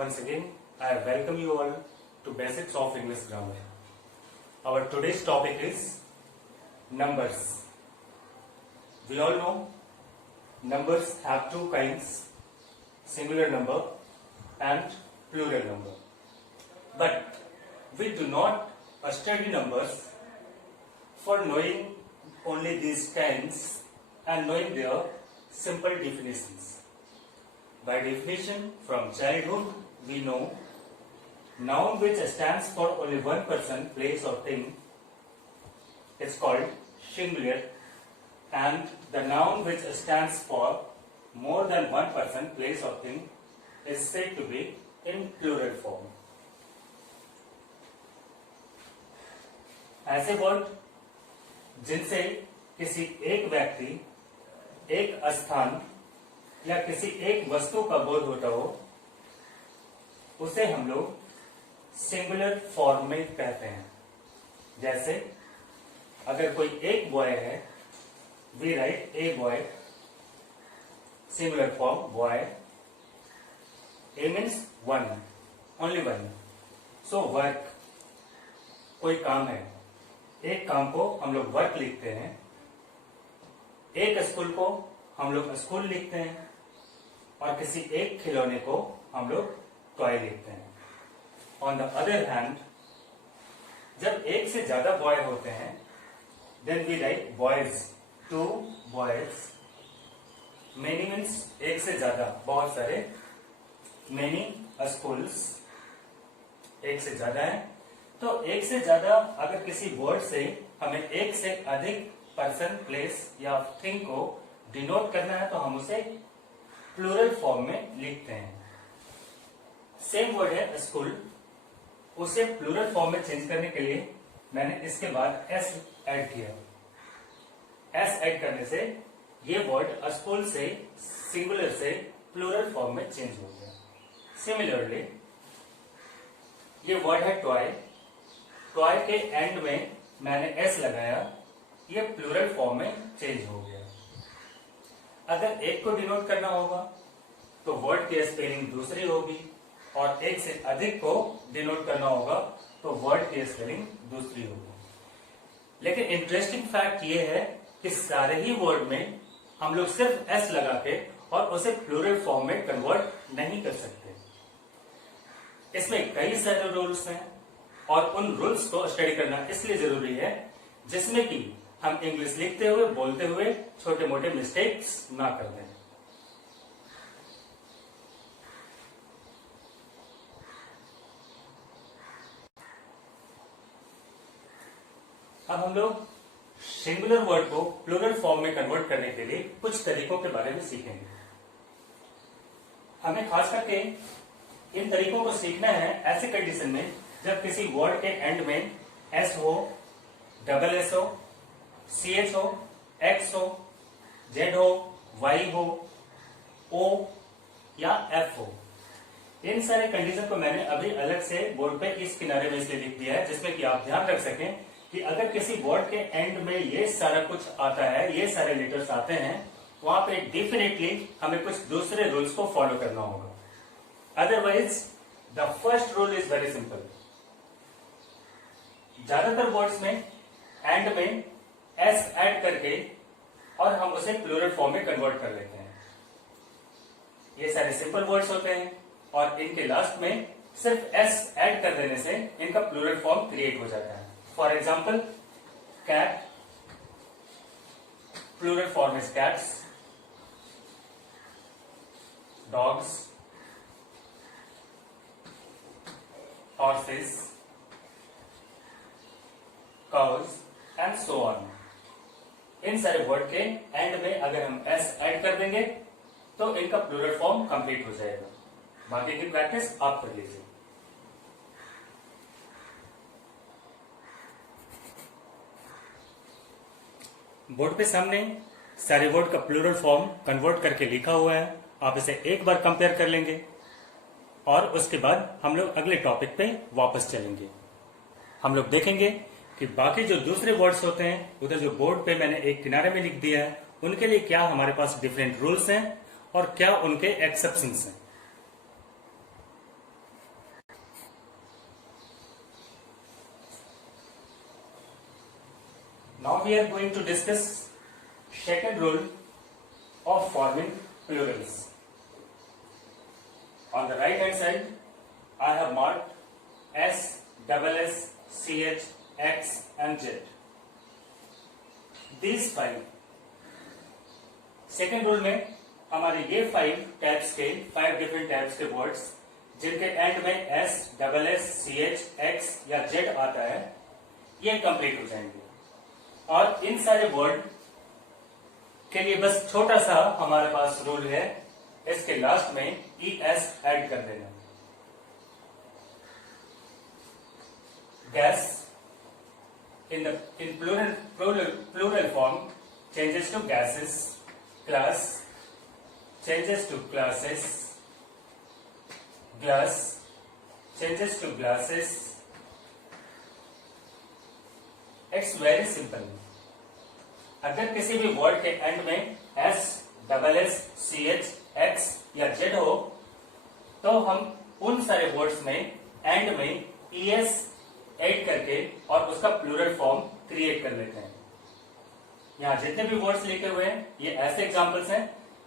Once again, I welcome you all to Basics of English Grammar. Our today's topic is numbers. We all know numbers have two kinds, singular number and plural number. But we do not study numbers for knowing only these kinds and knowing their simple definitions. By definition, from childhood, we know noun which stands for only one person, place or thing is called singular, and the noun which stands for more than one person, place or thing is said to be in plural form. ऐसे word जिनसे किसी एक व्यक्ति, एक स्थान या किसी एक वस्तु का बोध होता हो, उसे हम लोग सिंगुलर फॉर्म में कहते हैं. जैसे अगर कोई एक बॉय है, we write a boy, singular form boy. A means one, only one. So work, कोई काम है, एक काम को हम लोग वर्क लिखते हैं. एक स्कूल को हम लोग स्कूल लिखते हैं और किसी एक खिलौने को हम लोग टॉय लिखते हैं. ऑन द अदर हैंड, जब एक से ज्यादा बॉय होते हैं, then we write boys, two boys. Many means एक से ज्यादा, बहुत सारे. मेनी स्कूल्स, एक से ज्यादा है. तो एक से ज्यादा अगर किसी वर्ड से हमें एक से अधिक पर्सन, प्लेस या थिंग को डिनोट करना है तो हम उसे प्लूरल फॉर्म में लिखते हैं. सेम वर्ड है स्कूल, उसे प्लूरल फॉर्म में चेंज करने के लिए मैंने इसके बाद एस ऐड किया. एस ऐड करने से ये वर्ड स्कूल से सिंगुलर से प्लूरल फॉर्म में चेंज हो गया. सिमिलरली ये वर्ड है टॉय. टॉय के एंड में मैंने एस लगाया, ये प्लूरल फॉर्म में चेंज हो गया. अगर एक को डिनोट करना होगा तो वर्ड की स्पेलिंग दूसरी होगी, और एक से अधिक को डिनोट करना होगा तो वर्ड की स्पेलिंग दूसरी होगी. लेकिन इंटरेस्टिंग फैक्ट ये है कि सारे ही वर्ड में हम लोग सिर्फ एस लगा के और उसे प्लूरल फॉर्म में कन्वर्ट नहीं कर सकते. इसमें कई सारे रूल्स हैं और उन रूल्स को स्टडी करना इसलिए जरूरी है जिसमें कि हम इंग्लिश लिखते हुए, बोलते हुए छोटे मोटे मिस्टेक्स ना कर दें. अब हम लोग सिंगुलर वर्ड को प्लूरल फॉर्म में कन्वर्ट करने के लिए कुछ तरीकों के बारे में सीखेंगे. हमें खास करके इन तरीकों को सीखना है ऐसे कंडीशन में जब किसी वर्ड के एंड में एस हो, डबल एस हो, सी एच हो, एक्स हो, जेड हो, वाई हो, ओ या एफ हो. इन सारे कंडीशन को मैंने अभी अलग से बोर्ड पे इस किनारे में इसलिए लिख दिया है जिसमें कि आप ध्यान रख सकें कि अगर किसी वर्ड के एंड में ये सारा कुछ आता है, ये सारे लेटर्स आते हैं, वहां पे डेफिनेटली हमें कुछ दूसरे रूल्स को फॉलो करना होगा. Otherwise the first rule is very simple. ज्यादातर वर्ड्स में एंड में एस ऐड करके और हम उसे प्लूरल फॉर्म में कन्वर्ट कर लेते हैं. ये सारे सिंपल वर्ड्स होते हैं और इनके लास्ट में सिर्फ एस ऐड कर देने से इनका प्लूरल फॉर्म क्रिएट हो जाता है. For example, cat, plural form is cats. Dogs, horses, cows and so on. इन सारे वर्ड के एंड में अगर हम एस ऐड कर देंगे तो इनका प्लूरल फॉर्म कंप्लीट हो जाएगा. बाकी की प्रैक्टिस आप कर लीजिए. बोर्ड पे सामने सारे वर्ड का प्लूरल फॉर्म कन्वर्ट करके लिखा हुआ है. आप इसे एक बार कंपेयर कर लेंगे और उसके बाद हम लोग अगले टॉपिक पे वापस चलेंगे. हम लोग देखेंगे कि बाकी जो दूसरे वर्ड्स होते हैं उधर जो बोर्ड पे मैंने एक किनारे में लिख दिया है उनके लिए क्या हमारे पास डिफरेंट रूल्स हैं और क्या उनके एक्सेप्शंस हैं. we are going to discuss second rule of forming plurals. On the right hand side, I have marked S, double S, CH, X and Z. These 5 second rule में हमारे ये 5 tabs के 5 different tabs के words जिनके and में S, double S, CH, X या Z आता है, ये कंप्लीट हो जाएंगे। और इन सारे वर्ड के लिए बस छोटा सा हमारे पास रूल है, इसके लास्ट में ES ऐड कर देना। Gas in plural form changes to gases, class changes to classes, glass changes to glasses. It's very simple. अगर किसी भी वर्ड के एंड में S, double S, CH, X या Z हो तो हम उन सारे वर्ड्स में एंड में ES ऐड करके और उसका प्लूरल फॉर्म क्रिएट कर लेते हैं। यहाँ जितने भी वर्ड्स लिखे हुए हैं ये ऐसे एग्जांपल्स हैं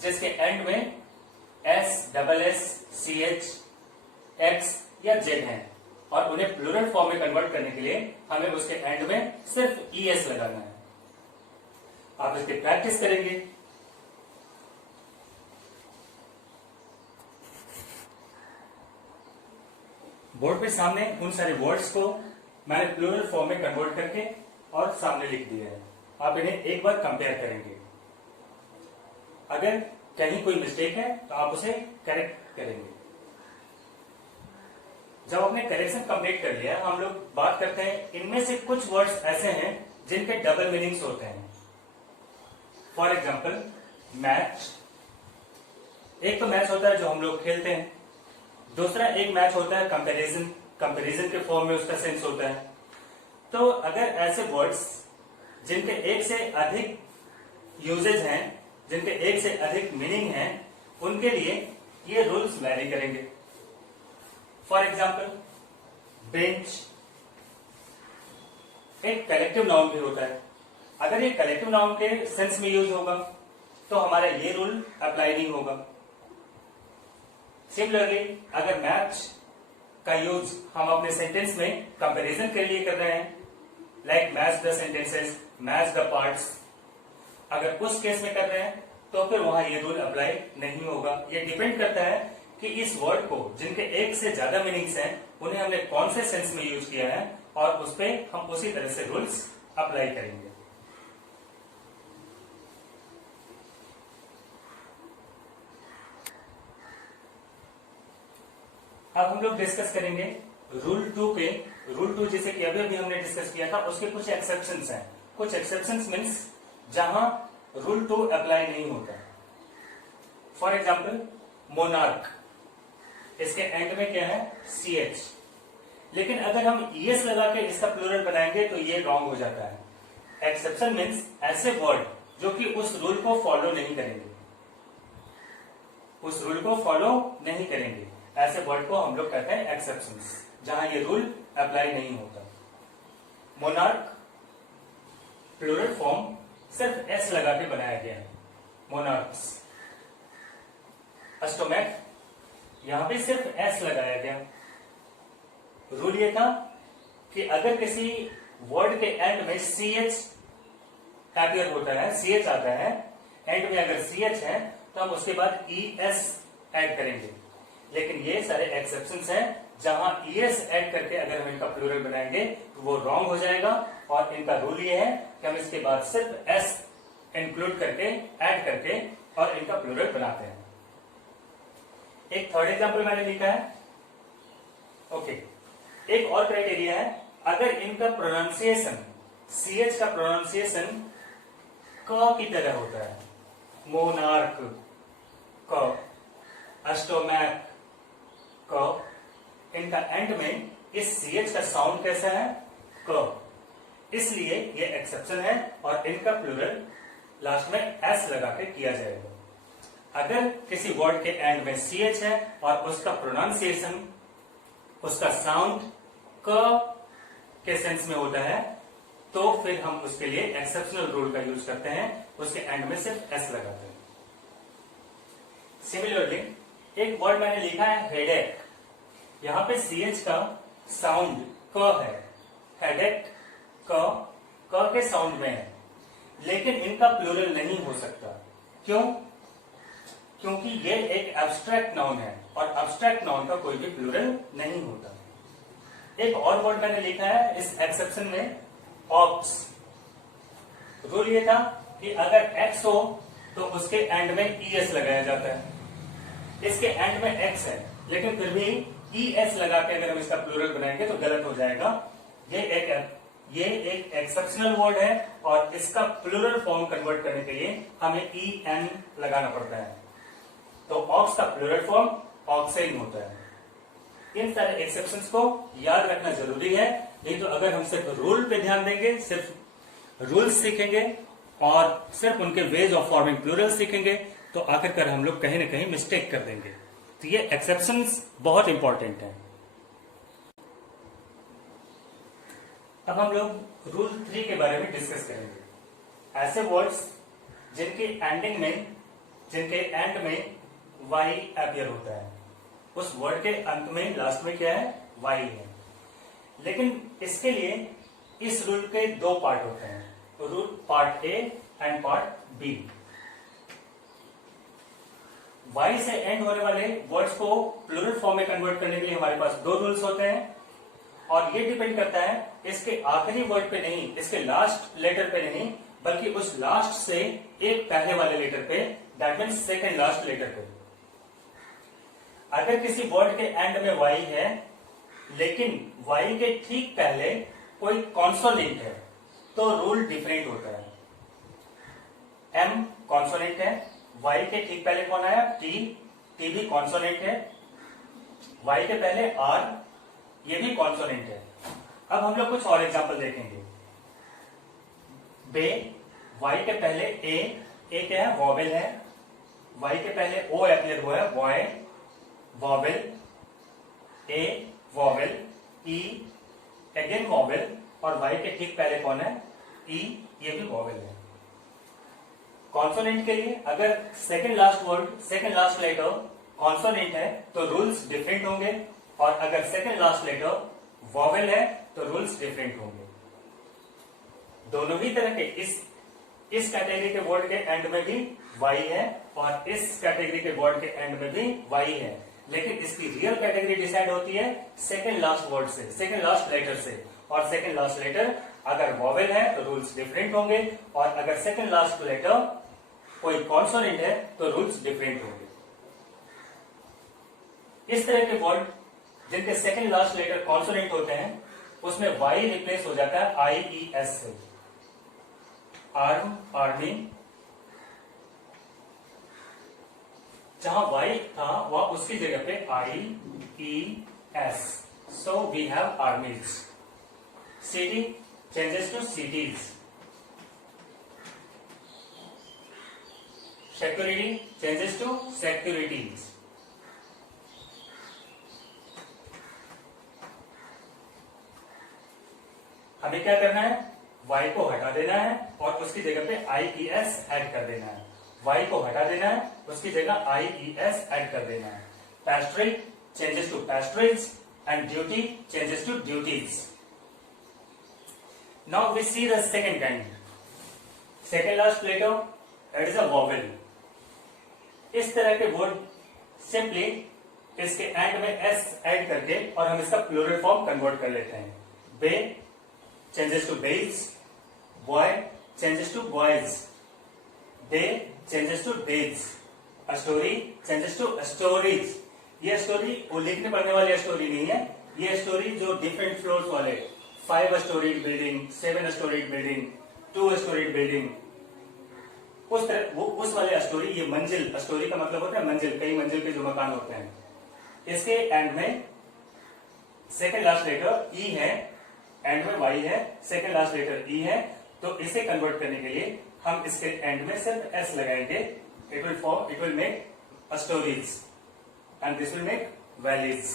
जिसके एंड में S, double S, CH, X या Z हैं और उन्हें प्लूरल फॉर्म में कन्वर्ट करने के लिए हमें उसके एंड में सिर्फ ES लगाना है। आप इसकी प्रैक्टिस करेंगे। बोर्ड पे सामने उन सारे वर्ड्स को मैंने प्लूरल फॉर्म में कन्वर्ट करके और सामने लिख दिया है। आप इन्हें एक बार कंपेयर करेंगे। अगर कहीं कोई मिस्टेक है तो आप उसे करेक्ट करेंगे। जब आपने करेक्शन कंप्लीट कर लिया, हम लोग बात करते हैं इनमें से कुछ वर्ड्स ऐसे हैं जिनके डबल मीनिंग्स होते हैं। फॉर एग्जाम्पल मैच, एक तो मैच होता है जो हम लोग खेलते हैं, दूसरा एक मैच होता है कंपैरिजन, कंपैरिजन के फॉर्म में उसका सेंस होता है। तो अगर ऐसे वर्ड्स जिनके एक से अधिक यूजेज हैं, जिनके एक से अधिक मीनिंग हैं, उनके लिए ये रूल्स वैरी करेंगे। फॉर एग्जाम्पल बेंच एक कलेक्टिव नाउन भी होता है। अगर ये कलेक्टिव नाउन के सेंस में यूज होगा तो हमारा ये रूल अप्लाई नहीं होगा। सिमिलरली अगर मैच का यूज हम अपने सेंटेंस में कंपैरिजन के लिए कर रहे हैं, like match the sentences, match the parts, अगर उस केस में कर रहे हैं तो फिर वहां ये रूल अप्लाई नहीं होगा। ये डिपेंड करता है कि इस वर्ड को जिनके एक से ज्यादा मीनिंग्स हैं उन्हें हमने कौन से सेंस में यूज किया है और उस पर हम उसी तरह से रूल्स अप्लाई करेंगे। अब हम लोग डिस्कस करेंगे रूल 2 के। रूल 2 जैसे कि अभी हमने डिस्कस किया था, उसके कुछ एक्सेप्शंस हैं। कुछ एक्सेप्शंस मीन्स जहां रूल 2 अप्लाई नहीं होता। फॉर एग्जाम्पल मोनार्क, इसके एंड में क्या है CH, लेकिन अगर हम ES लगा के इसका प्लूरल बनाएंगे तो ये रॉन्ग हो जाता है। एक्सेप्शन मीन्स ऐसे वर्ड जो कि उस रूल को फॉलो नहीं करेंगे, उस रूल को फॉलो नहीं करेंगे, ऐसे वर्ड को हम लोग कहते हैं एक्सेप्शंस, जहां ये रूल अप्लाई नहीं होता। मोनार्क प्लूरल फॉर्म सिर्फ S लगा के बनाया गया है, मोनार्क्स। अस्टोमैक, यहां भी सिर्फ S लगाया गया। रूल ये था कि अगर किसी वर्ड के एंड में CH अपीयर होता है, CH आता है, एंड में अगर CH है तो हम उसके बाद ES ऐड करेंगे। लेकिन ये सारे एक्सेप्शंस हैं जहां ES ऐड करके अगर हम इनका प्लूरल बनाएंगे तो वो रॉन्ग हो जाएगा। और इनका रूल ये है कि हम इसके बाद सिर्फ S इंक्लूड करके, ऐड करके और इनका प्लूरल बनाते हैं। एक थर्ड एग्जांपल मैंने लिखा है। ओके, एक और क्राइटेरिया है, अगर इनका प्रोनाउंसिएशन, CH का प्रोनाउंसिएशन क की तरह होता है, मोनार्क क, अस्टोमैक क, इनका एंड में इस CH का साउंड कैसा है क, इसलिए ये एक्सेप्शन है और इनका प्लूरल लास्ट में S लगा के किया जाएगा। अगर किसी वर्ड के एंड में CH है और उसका प्रोनाउंसिएशन, उसका साउंड क के सेंस में होता है तो फिर हम उसके लिए एक्सेप्शनल रूल का यूज करते हैं, उसके एंड में सिर्फ एस लगाते हैं। सिमिलरली एक वर्ड मैंने लिखा है हेडेक, यहां पे सीएच का साउंड क है, हेडेक क के साउंड में है, लेकिन इनका प्लूरल नहीं हो सकता। क्यों? क्योंकि ये एक एब्स्ट्रैक्ट नाउन है और एब्स्ट्रैक्ट नाउन का कोई भी प्लूरल नहीं होता। एक और वर्ड मैंने लिखा है इस एक्सेप्शन में, ऑक्स। रूल ये था कि अगर एक्स हो तो उसके एंड में ईएस लगाया जाता है, इसके एंड में एक्स है लेकिन फिर भी ईएस लगा के अगर हम इसका प्लूरल बनाएंगे तो गलत हो जाएगा। ये एक एक्सेप्शनल वर्ड है और इसका प्लूरल फॉर्म कन्वर्ट करने के लिए हमें ई एन लगाना पड़ता है। तो ऑक्स का प्लूरल फॉर्म ऑक्सेन होता है। इन सारे एक्सेप्शंस को याद रखना जरूरी है, नहीं तो अगर हम सिर्फ रूल पे ध्यान देंगे, सिर्फ रूल्स सीखेंगे और सिर्फ उनके वेज ऑफ फॉर्मिंग प्लूरल सीखेंगे तो आखिरकार हम लोग कहीं ना कहीं मिस्टेक कर देंगे। तो ये एक्सेप्शंस बहुत इंपॉर्टेंट हैं। अब हम लोग रूल 3 के बारे में डिस्कस करेंगे। ऐसे वर्ड्स जिनके एंड में वाई अपीयर होता है, उस वर्ड के अंत में लास्ट में क्या है? वाई है। लेकिन इसके लिए इस रूल के दो पार्ट होते हैं, rule part A and part B. Y से एंड होने वाले वर्ड्स को प्लूरल फॉर्म में कन्वर्ट करने के लिए हमारे पास दो रूल्स होते हैं और ये डिपेंड करता है इसके आखिरी वर्ड पे नहीं, इसके लास्ट लेटर पे नहीं, बल्कि उस लास्ट से एक पहले वाले लेटर पे, that means second last letter पे। अगर किसी वर्ड के एंड में वाई है लेकिन वाई के ठीक पहले कोई कॉन्सोनेंट है तो रूल डिफरेंट होता है। एम कॉन्सोनेंट है, वाई के ठीक पहले कौन आया? टी, टी भी कॉन्सोनेंट है, वाई के पहले आर, ये भी कॉन्सोनेंट है। अब हम लोग कुछ और एग्जांपल देखेंगे। बे, वाई के पहले ए क्या है? वॉवेल है, वाई के पहले ओ अपीयर हुआ है, बॉय, वॉवेल, ए वॉवेल, ई अगेन वॉवेल और वाई के ठीक पहले कौन है? ई, ये भी वॉवेल है। कॉन्सोनेंट के लिए अगर second last word, second last letter consonant है तो रूल्स डिफरेंट होंगे और अगर सेकंड लास्ट लेटर वॉवेल है तो रूल्स डिफरेंट होंगे। दोनों ही तरह के इस कैटेगरी के वर्ड के एंड में भी वाई है और इस कैटेगरी के वर्ड के एंड में भी वाई है, लेकिन इसकी रियल कैटेगरी डिसाइड होती है सेकंड लास्ट वर्ड से, सेकंड लास्ट लेटर से। और सेकंड लास्ट लेटर अगर वॉवेल है तो रूल्स डिफरेंट होंगे और अगर सेकंड लास्ट लेटर कोई कॉन्सोनेंट है तो रूल्स डिफरेंट होंगे। इस तरह के वर्ड जिनके सेकंड लास्ट लेटर कॉन्सोनेंट होते हैं उसमें वाई रिप्लेस हो जाता है आई ई एस से। आर्म, आर्मी, जहां वाई था वह उसकी जगह पे I E S, so we have armies. City changes to cities, security changes to securities. हमें क्या करना है? y को हटा देना है और उसकी जगह पे आई ई एस ऐड कर देना है। y को हटा देना है, उसकी जगह आई ई एस ऐड कर देना है। Pastoral changes to pastorals and duty changes to duties. Now we see the second kind, second last letter, it is a vowel. इस तरह के वर्ड सिंपली इसके एंड में एस ऐड करके और हम इसका प्लूरल फॉर्म कन्वर्ट कर लेते हैं। बे changes to bays, boy changes to boys, day changes to days, a story changes to stories। ये स्टोरी वो लिखने पढ़ने वाली स्टोरी नहीं है, ये स्टोरी जो डिफरेंट फ्लोर्स वाले 5 storeyed building, 7 storeyed building, 2 storeyed building, उस वाले स्टोरी। ये मंजिल, स्टोरी का मतलब होता है मंजिल, कई मंजिल के जो मकान होते हैं। इसके एंड में सेकेंड लास्ट लेटर ई है, एंड में वाई है, सेकेंड लास्ट लेटर ई है, तो इसे कन्वर्ट करने के लिए हम इसके एंड में सिर्फ एस लगाएंगे। It will make stories and this will make valleys.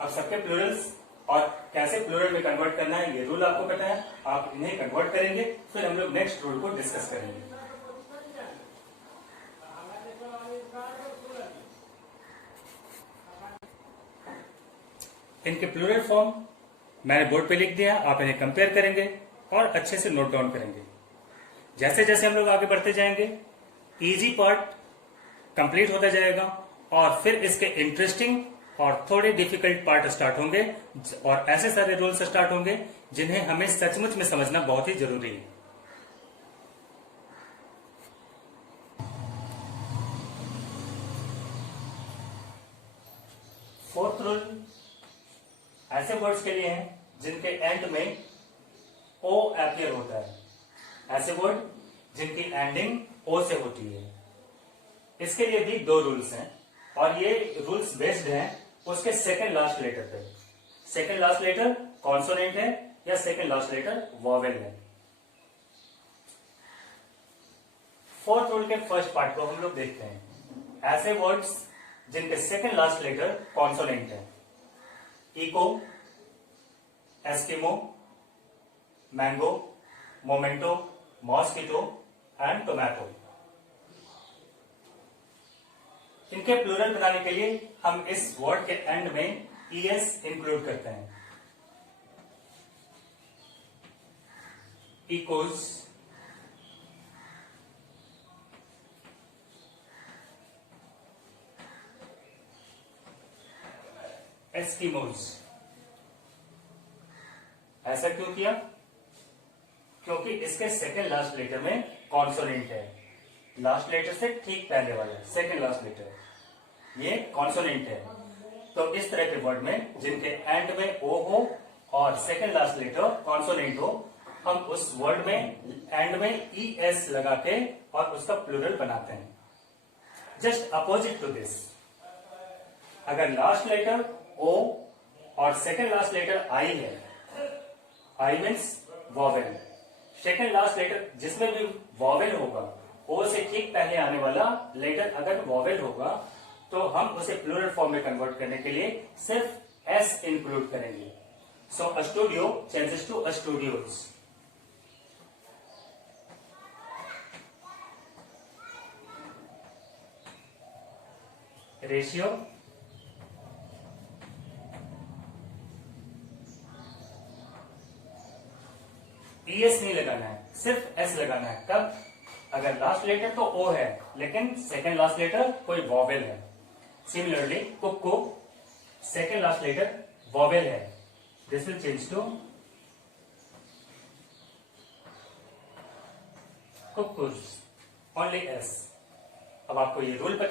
अब सबके प्लूरल्स और कैसे प्लूरल में कन्वर्ट करना है ये रूल आपको पता है, आप इन्हें कन्वर्ट करेंगे, फिर हम लोग नेक्स्ट रूल को डिस्कस करेंगे। इनके प्लूरल फॉर्म मैंने बोर्ड पे लिख दिया, आप इन्हें कंपेयर करेंगे और अच्छे से नोट डाउन करेंगे। जैसे जैसे हम लोग आगे बढ़ते जाएंगे इजी पार्ट कंप्लीट होता जाएगा और फिर इसके इंटरेस्टिंग और थोड़े डिफिकल्ट पार्ट स्टार्ट होंगे और ऐसे सारे रूल्स स्टार्ट होंगे जिन्हें हमें सचमुच में समझना बहुत ही जरूरी है। फोर्थ रूल ऐसे वर्ड्स के लिए हैं जिनके एंड में ओ अपीयर होता है, ऐसे वर्ड जिनकी एंडिंग ओ से होती है। इसके लिए भी दो रूल्स हैं और ये रूल्स बेस्ड हैं उसके सेकंड लास्ट लेटर पे। सेकंड लास्ट लेटर कॉन्सोनेंट है या सेकंड लास्ट लेटर वॉवेल है। फोर्थ रूल के फर्स्ट पार्ट को हम लोग देखते हैं। ऐसे वर्ड्स जिनके सेकंड लास्ट लेटर कॉन्सोनेंट है, echo, Eskimo, mango, momento, mosquito and tomato. इनके प्लूरल बनाने के लिए हम इस वर्ड के एंड में ईएस इंक्लूड करते हैं। Echoes, Eskimos. ऐसा क्यों किया? क्योंकि इसके सेकंड लास्ट लेटर में कॉन्सोनेंट है, लास्ट लेटर से ठीक पहले वाला सेकंड लास्ट लेटर ये कॉन्सोनेंट है। तो इस तरह के वर्ड में जिनके एंड में ओ हो और सेकंड लास्ट लेटर कॉन्सोनेंट हो, हम उस वर्ड में एंड में ई एस लगा के और उसका प्लूरल बनाते हैं। जस्ट अपोजिट टू दिस, अगर लास्ट लेटर ओ और सेकंड लास्ट लेटर आई है, I means vowel, second last letter जिसमें भी वॉवेल होगा, ओ से ठीक पहले आने वाला लेटर अगर वॉवेल होगा तो हम उसे प्लूरल फॉर्म में कन्वर्ट करने के लिए सिर्फ एस इंक्लूड करेंगे। So a studio changes to a studios. Ratio E S नहीं लगाना है, सिर्फ एस लगाना है। कब? अगर लास्ट लेटर तो ओ है लेकिन सेकंड लास्ट लेटर कोई वॉवेल है। Similarly cuckoo, second last letter vowel है, this will change to cuckoos, only S. अब आपको ये रूल पता